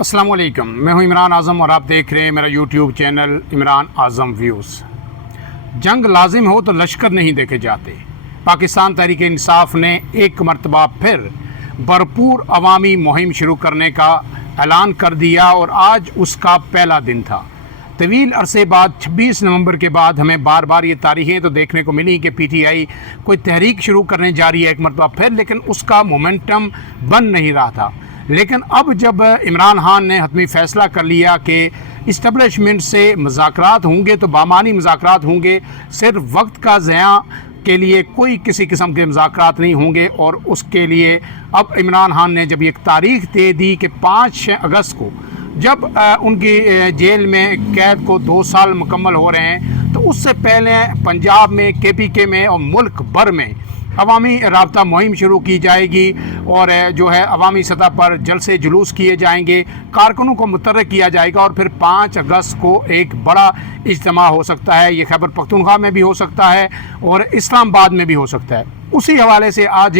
अस्सलाम वालेकुम, मैं हूं इमरान आज़म और आप देख रहे हैं मेरा यूट्यूब चैनल इमरान आज़म व्यूज़। जंग लाजिम हो तो लश्कर नहीं देखे जाते। पाकिस्तान तहरीक इंसाफ ने एक मरतबा फिर भरपूर अवामी मुहिम शुरू करने का ऐलान कर दिया और आज उसका पहला दिन था। तवील अरसे बाद 26 नवंबर के बाद हमें बार बार ये तारीखें तो देखने को मिली कि पीटीआई कोई तहरीक शुरू करने जा रही है एक मरतबा फिर, लेकिन उसका मोमेंटम बन नहीं रहा था। लेकिन अब जब इमरान खान ने हतमी फ़ैसला कर लिया कि इस्टबलिशमेंट से मुज़ाकरात होंगे तो बामानी मुज़ाकरात होंगे, सिर्फ वक्त का ज़या के लिए कोई किसी किस्म के मुज़ाकरात नहीं होंगे। और उसके लिए अब इमरान खान ने जब एक तारीख़ दे दी कि 5 अगस्त को जब उनकी जेल में कैद को 2 साल मुकम्मल हो रहे हैं, तो उससे पहले पंजाब में, केपीके में और मुल्क भर में अवामी राब्ता मुहिम शुरू की जाएगी और जो है अवामी सतह पर जलसे जुलूस किए जाएंगे, कारकुनों को मुतर्रक किया जाएगा और फिर 5 अगस्त को एक बड़ा इज्तिमा हो सकता है। ये खैबर पख्तूनख्वा में भी हो सकता है और इस्लामाबाद में भी हो सकता है। उसी हवाले से आज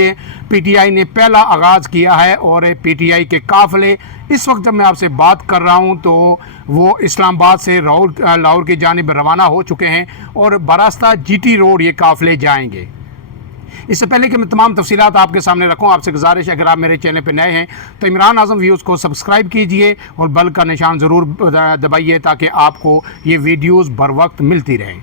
पीटीआई ने पहला आगाज़ किया है और पीटीआई के काफ़िले इस वक्त जब मैं आपसे बात कर रहा हूं तो वो इस्लामाबाद से लाहौर की जानिब रवाना हो चुके हैं और बरास्ता जीटी रोड ये काफ़िले जाएंगे। इससे पहले कि मैं तमाम तफसीलात आपके सामने रखूं, आपसे गुजारिश है अगर आप मेरे चैनल पर नए हैं तो इमरान आज़म व्यूज़ को सब्सक्राइब कीजिए और बेल का निशान ज़रूर दबाइए ताकि आपको ये वीडियोज़ बर वक्त मिलती रहें।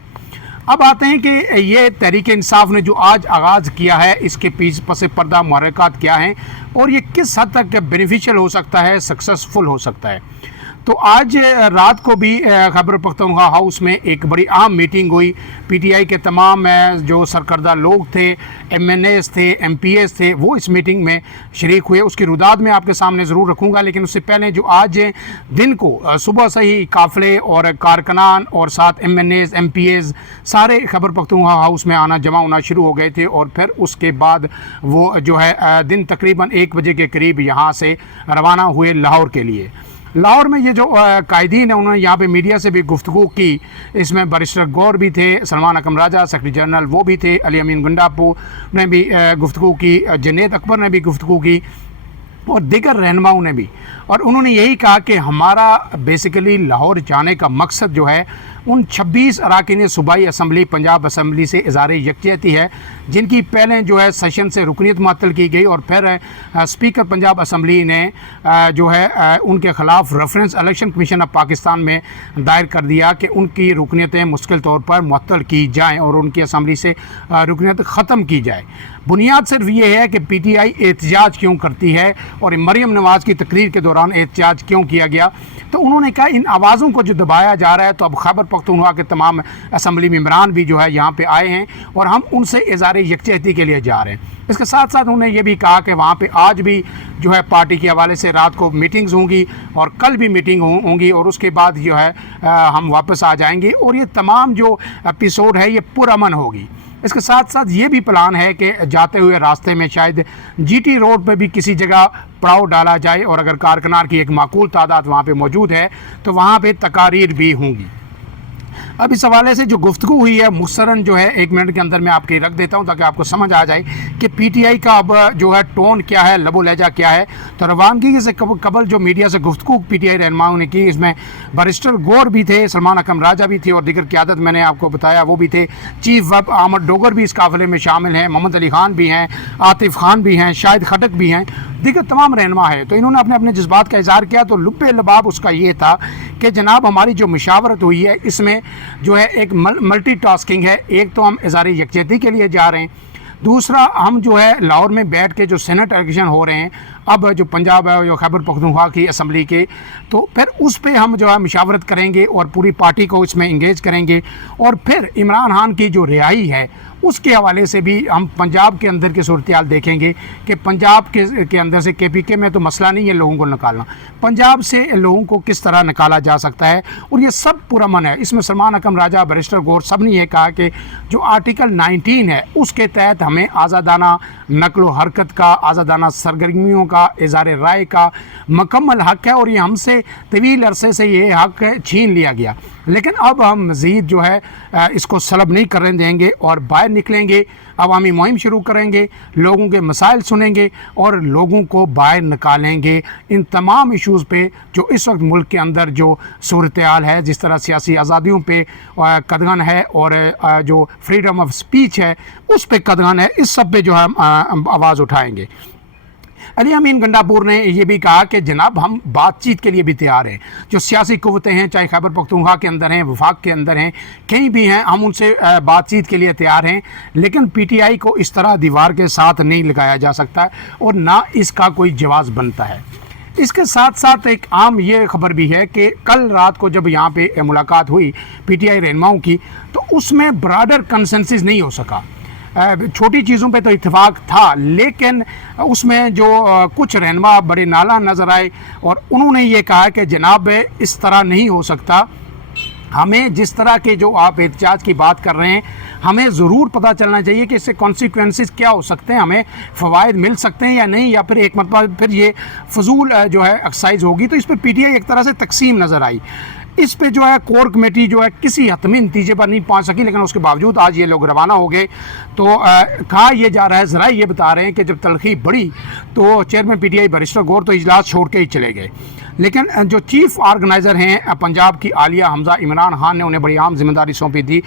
अब आते हैं कि ये तहरीक इंसाफ ने जो आज आगाज़ किया है, इसके पीछे पस पर्दा मुहर्रिकात क्या हैं और ये किस हद तक बेनिफिशियल हो सकता है, सक्सेसफुल हो सकता है। तो आज रात को भी खैबर पख्तूनख्वा हाउस में एक बड़ी अहम मीटिंग हुई। पीटीआई के तमाम जो सरकर्दा लोग थे, एमएनएस थे, एमपीएस थे, वो इस मीटिंग में शरीक हुए। उसकी रुदाद मैं आपके सामने ज़रूर रखूँगा, लेकिन उससे पहले जो आज दिन को सुबह से ही काफ़िले और कारकुनान और साथ एमएनएस, एमपीएस सारे खैबर पख्तूनख्वा हाउस में आना जमा होना शुरू हो गए थे और फिर उसके बाद वो जो है दिन तकरीबन 1 बजे के करीब यहाँ से रवाना हुए लाहौर के लिए। लाहौर में ये जो कायदीन है उन्होंने यहाँ पे मीडिया से भी गुफ्तगू की। इसमें बैरिस्टर गौर भी थे, सलमान अकम राजा सेक्रेटरी जनरल वो भी थे, अली अमीन गुंडापू ने भी गुफ्तगू की, जनेद अकबर ने भी गुफ्तगू की और दीगर रहनुमाओं ने भी। और उन्होंने यही कहा कि हमारा बेसिकली लाहौर जाने का मकसद जो है उन 26 अरकान सूबाई असम्बली पंजाब असम्बली से इज़हार यकजहती है, जिनकी पहले जो है सेशन से रुकनीत मुअत्तल की गई और फिर स्पीकर पंजाब असम्बली ने जो है उनके ख़िलाफ़ reference election commission of Pakistan में दायर कर दिया कि उनकी रुकनीतें मुश्किल तौर पर मुअत्तल की जाएँ और उनकी असम्बली से रुकनीत ख़त्म की जाए। बुनियाद सिर्फ ये है कि पीटीआई एहतजाज क्यों करती है और मरियम नवाज़ की तकरीर के दौरान एहतजाज क्यों किया गया। तो उन्होंने कहा इन आवाज़ों को जो दबाया जा रहा है, तो अब खैबर पख्तूनख्वा के तमाम असम्बली मेंबरान भी जो है यहाँ पे आए हैं और हम उनसे इज़हार यकजहती के लिए जा रहे हैं। इसके साथ साथ उन्होंने ये भी कहा कि वहाँ पे आज भी जो है पार्टी के हवाले से रात को मीटिंग्स होंगी और कल भी मीटिंग होंगी और उसके बाद जो है हम वापस आ जाएंगे और ये तमाम जो एपिसोड है ये पुरअमन होगी। इसके साथ साथ ये भी प्लान है कि जाते हुए रास्ते में शायद जीटी रोड पर भी किसी जगह पड़ाव डाला जाए और अगर कारकुनान की एक माकूल तादाद वहाँ पे मौजूद है तो वहाँ पे तकारीर भी होंगी। अब इस हवाले से जो गुफ्तगू हुई है मुख्तसरन जो है 1 मिनट के अंदर मैं आपके रख देता हूँ ताकि आपको समझ आ जाए कि पीटीआई का अब जो है टोन क्या है, लबो लहजा क्या है। तो रवानगी से कबल जो मीडिया से गुफ्तगू पीटीआई रहनुमाओं ने की, इसमें बैरिस्टर गौर भी थे, सलमान अकम राजा भी थे और दीगर क़यादत मैंने आपको बताया वो भी थे। चीफ वब अहमद डोगर भी इस काफ़िले में शामिल हैं, मोहम्मद अली खान भी हैं, आतिफ खान भी हैं, शाहिद खटक भी हैं, दीगर तमाम रहनुमा है। तो इन्होंने अपने अपने जज्बात का इज़हार किया। तो लुब्बे लबाब उसका ये था कि जनाब हमारी जो मुशावरत हुई है इसमें जो है एक मल्टी टास्किंग है। एक तो हम इज़हार यकजहती के लिए जा रहे हैं, दूसरा हम जो है लाहौर में बैठ के जो सेनेट इलेक्शन हो रहे हैं अब जो पंजाब है, जो खैबर पख्तूनख्वा की असम्बली के, तो फिर उस पर हम जो है मुशावरत करेंगे और पूरी पार्टी को इसमें इंगेज करेंगे और फिर इमरान खान की जो रिहाई है उसके हवाले से भी हम पंजाब के अंदर की सूरत हाल देखेंगे कि पंजाब के अंदर से केपीके में तो मसला नहीं है लोगों को निकालना, पंजाब से लोगों को किस तरह निकाला जा सकता है और ये सब पुरअमन है। इसमें सलमान अकम राजा, बैरिस्टर गौर सब ने यह कहा कि जो आर्टिकल 19 है उसके तहत हमें आज़ादाना नकलो हरकत का, आज़ादाना सरगर्मियों का का इज़हार राय का मुकम्मल हक़ है और ये हमसे तवील अरसे से ये हक़ छीन लिया गया। लेकिन अब हम मज़ीद जो है इसको सलब नहीं करने देंगे और बाहर निकलेंगे, अवामी मुहिम शुरू करेंगे, लोगों के मसाइल सुनेंगे और लोगों को बाहर निकालेंगे इन तमाम इशूज़ पे जो इस वक्त मुल्क के अंदर जो सूरत हाल है, जिस तरह सियासी आज़ादियों पे कदगन है और जो फ्रीडम ऑफ स्पीच है उस पे कदगन है, इस सब पे जो है हम आवाज़ उठाएंगे। अली अमीन गंडापुर ने ये भी कहा कि जनाब हम बातचीत के लिए भी तैयार हैं, जो सियासी क़ुव्वतें हैं चाहे खैबर पख्तूनख्वा के अंदर हैं, वफाक के अंदर हैं, कहीं भी हैं, हम उनसे बातचीत के लिए तैयार हैं। लेकिन पीटीआई को इस तरह दीवार के साथ नहीं लगाया जा सकता और ना इसका कोई जवाब बनता है। इसके साथ साथ एक आम ये खबर भी है कि कल रात को जब यहाँ पे मुलाकात हुई पीटीआई रहनुमाओं की, तो उसमें ब्रॉडर कंसेंसस नहीं हो सका। छोटी चीज़ों पे तो इत्तेफाक था, लेकिन उसमें जो कुछ रहनुमा बड़े नाला नज़र आए और उन्होंने ये कहा कि जनाब इस तरह नहीं हो सकता, हमें जिस तरह के जो आप एहतजाज की बात कर रहे हैं हमें ज़रूर पता चलना चाहिए कि इससे कॉन्सिक्वेंसेस क्या हो सकते हैं, हमें फ़वाइद मिल सकते हैं या नहीं, या फिर एक मतलब फिर ये फजूल जो है एक्सरसाइज होगी। तो इस पर पीटीआई एक तरह से तकसीम नज़र आई। इस पे जो है कोर कमेटी जो है किसी हतमी नतीजे पर नहीं पहुंच सकी, लेकिन उसके बावजूद आज ये लोग रवाना हो गए। तो कहा यह जा रहा है, ज़रा ये बता रहे हैं कि जब तलखी बढ़ी तो चेयरमैन पीटीआई बैरिस्टर गौर तो इजलास छोड़ के ही चले गए। लेकिन जो चीफ ऑर्गेनाइज़र हैं पंजाब की आलिया हमजा इमरान खान ने उन्हें बड़ी अहम जिम्मेदारी सौंपी थी,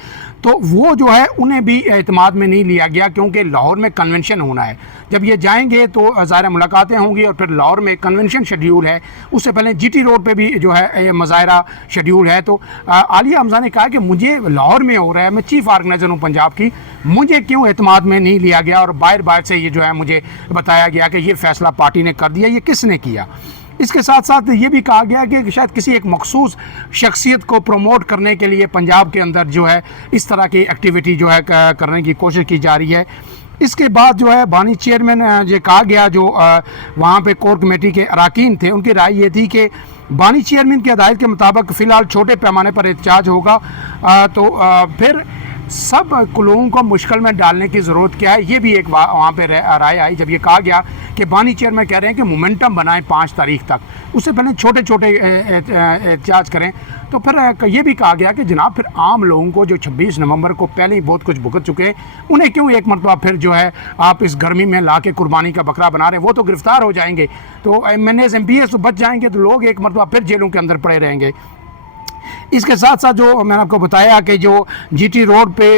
तो वो जो है उन्हें भी एतमाद में नहीं लिया गया, क्योंकि लाहौर में कन्वेंशन होना है। जब ये जाएंगे तो ज़ाहिर मुलाकातें होंगी और फिर लाहौर में कन्वेंशन शेड्यूल है, उससे पहले जीटी रोड पे भी जो है मुजाहरा शेड्यूल है। तो आलिया हमजा ने कहा कि मुझे लाहौर में हो रहा है, मैं चीफ ऑर्गेनाइज़र हूँ पंजाब की, मुझे क्यों एतमाद में नहीं लिया गया और बाहर से ये जो है मुझे बताया गया कि ये फ़ैसला पार्टी ने कर दिया, ये किसने किया। इसके साथ साथ ये भी कहा गया कि शायद किसी एक मखसूस शख्सियत को प्रमोट करने के लिए पंजाब के अंदर जो है इस तरह की एक्टिविटी जो है करने की कोशिश की जा रही है। इसके बाद जो है बानी चेयरमैन ये कहा गया, जो वहाँ पे कोर कमेटी के अरकान थे, उनकी राय ये थी कि बानी चेयरमैन की हदायत के मुताबिक फ़िलहाल छोटे पैमाने पर एहतजाज होगा, तो फिर सब लोगों को मुश्किल में डालने की ज़रूरत क्या है, ये भी एक वहाँ पे राय आई। जब ये कहा गया कि बानी चेयरमैन कह रहे हैं कि मोमेंटम बनाएं 5 तारीख तक, उससे पहले छोटे छोटे एहतजाज करें, तो फिर ये भी कहा गया कि जनाब फिर आम लोगों को जो 26 नवंबर को पहले ही बहुत कुछ भुगत चुके हैं, उन्हें क्यों एक मरतबा फिर जो है आप इस गर्मी में ला के कुर्बानी का बकरा बना रहे हैं, वो तो गिरफ्तार हो जाएंगे, तो MNAs MPs तो बच जाएंगे, तो लोग एक मरतबा फिर जेलों के अंदर पड़े रहेंगे। इसके साथ साथ जो मैंने आपको बताया कि जो जीटी रोड पे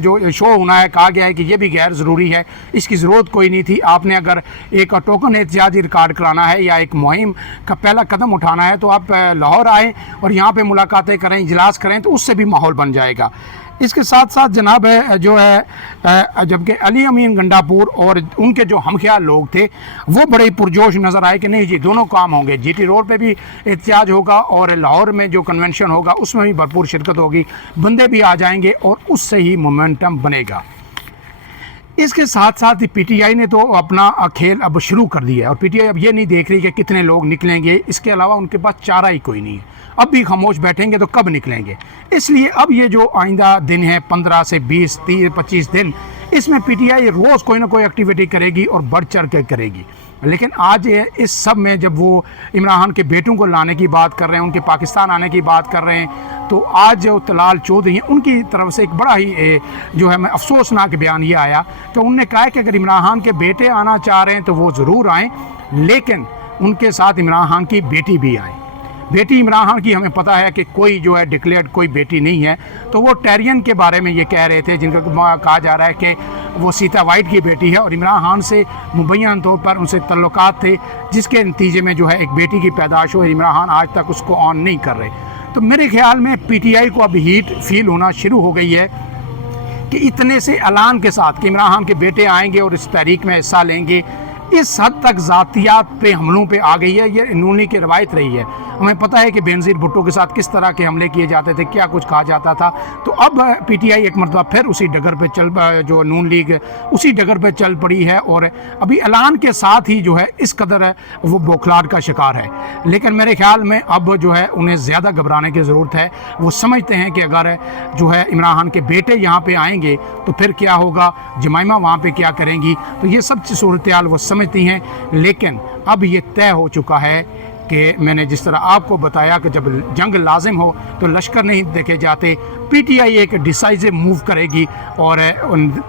जो शो होना है, कहा गया है कि ये भी गैर ज़रूरी है, इसकी ज़रूरत कोई नहीं थी। आपने अगर एक टोकन एहतजाजी रिकॉर्ड कराना है या एक मुहिम का पहला कदम उठाना है तो आप लाहौर आएँ और यहाँ पे मुलाकातें करें, इजलास करें, तो उससे भी माहौल बन जाएगा। इसके साथ साथ जनाब जो है जबकि अली अमीन गंडापुर और उनके जो हमख्याल लोग थे वो बड़े ही पुरजोश नज़र आए कि नहीं जी दोनों काम होंगे, जीटी रोड पे भी एहतजाज होगा और लाहौर में जो कन्वेंशन होगा उसमें भी भरपूर शिरकत होगी, बंदे भी आ जाएंगे और उससे ही मोमेंटम बनेगा। इसके साथ साथ पीटीआई ने तो अपना खेल अब शुरू कर दिया है और पीटीआई अब ये नहीं देख रही कि कितने लोग निकलेंगे, इसके अलावा उनके पास चारा ही कोई नहीं है। अब भी खामोश बैठेंगे तो कब निकलेंगे, इसलिए अब ये जो आइंदा दिन है 15 से 20, 30, 25 दिन, इसमें पीटीआई रोज़ कोई ना कोई एक्टिविटी करेगी और बढ़ चढ़ के करेगी। लेकिन आज इस सब में जब वो इमरान खान के बेटों को लाने की बात कर रहे हैं, उनके पाकिस्तान आने की बात कर रहे हैं, तो आज जो तलाल चौधरी हैं उनकी तरफ से एक बड़ा ही जो है मैं अफसोसनाक बयान ये आया कि उनने कहा कि अगर इमरान खान के बेटे आना चाह रहे हैं तो वो ज़रूर आएँ, लेकिन उनके साथ इमरान खान की बेटी भी आए। बेटी इमरान खान की हमें पता है कि कोई जो है डिक्लेयर्ड कोई बेटी नहीं है, तो वो टेरियन के बारे में ये कह रहे थे जिनका कहा जा रहा है कि वो सीता वाइट की बेटी है और इमरान खान से मुबैन तौर पर उनसे तल्लुकात थे, जिसके नतीजे में जो है एक बेटी की पैदाश हो। इमरान खान आज तक उसको ऑन नहीं कर रहे। तो मेरे ख्याल में पीटीआई को अब हीट फील होना शुरू हो गई है कि इतने से ऐलान के साथ कि इमरान खान के बेटे आएंगे और इस तहरीक में हिस्सा लेंगे, इस हद तक ज़ातियात पे हमलों पे आ गई है। ये नूनी की रवायत रही है, हमें पता है कि बेनज़ीर भुट्टो के साथ किस तरह के हमले किए जाते थे, क्या कुछ कहा जाता था। तो अब पीटीआई एक मरतबा फिर उसी डगर पे जो नून लीग उसी डगर पे चल पड़ी है और अभी ऐलान के साथ ही जो है इस कदर है वो बौखलाहट का शिकार है। लेकिन मेरे ख्याल में अब जो है उन्हें ज़्यादा घबराने की ज़रूरत है। वो समझते हैं कि अगर जो है इमरान खान के बेटे यहाँ पर आएँगे तो फिर क्या होगा, जमाइमा वहाँ पर क्या करेंगी, तो ये सब सूरत हाल वो سمجھتی ہیں، لیکن اب یہ طے ہو چکا ہے کہ میں نے جس طرح آپ کو بتایا کہ جب جنگ لازم ہو تو لشکر نہیں دیکھے جاتے. پی ٹی آئی ایک ڈیسائزو موو کرے گی اور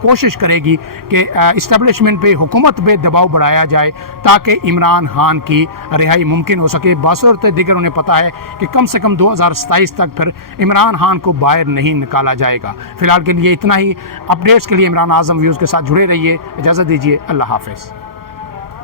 کوشش کرے گی کہ اسٹیبلشمنٹ پہ، حکومت پہ دباؤ بڑھایا جائے تاکہ عمران خان کی رہائی ممکن ہو سکے. بصورت دیگر انہیں پتہ ہے کہ کم سے کم 2027 تک پھر عمران خان کو باہر نہیں نکالا جائے گا. فی الحال کے لیے اتنا ہی. اپڈیٹس کے لیے عمران اعظم ویوز کے ساتھ جڑے رہیے. اجازت دیجیے. اللہ حافظ.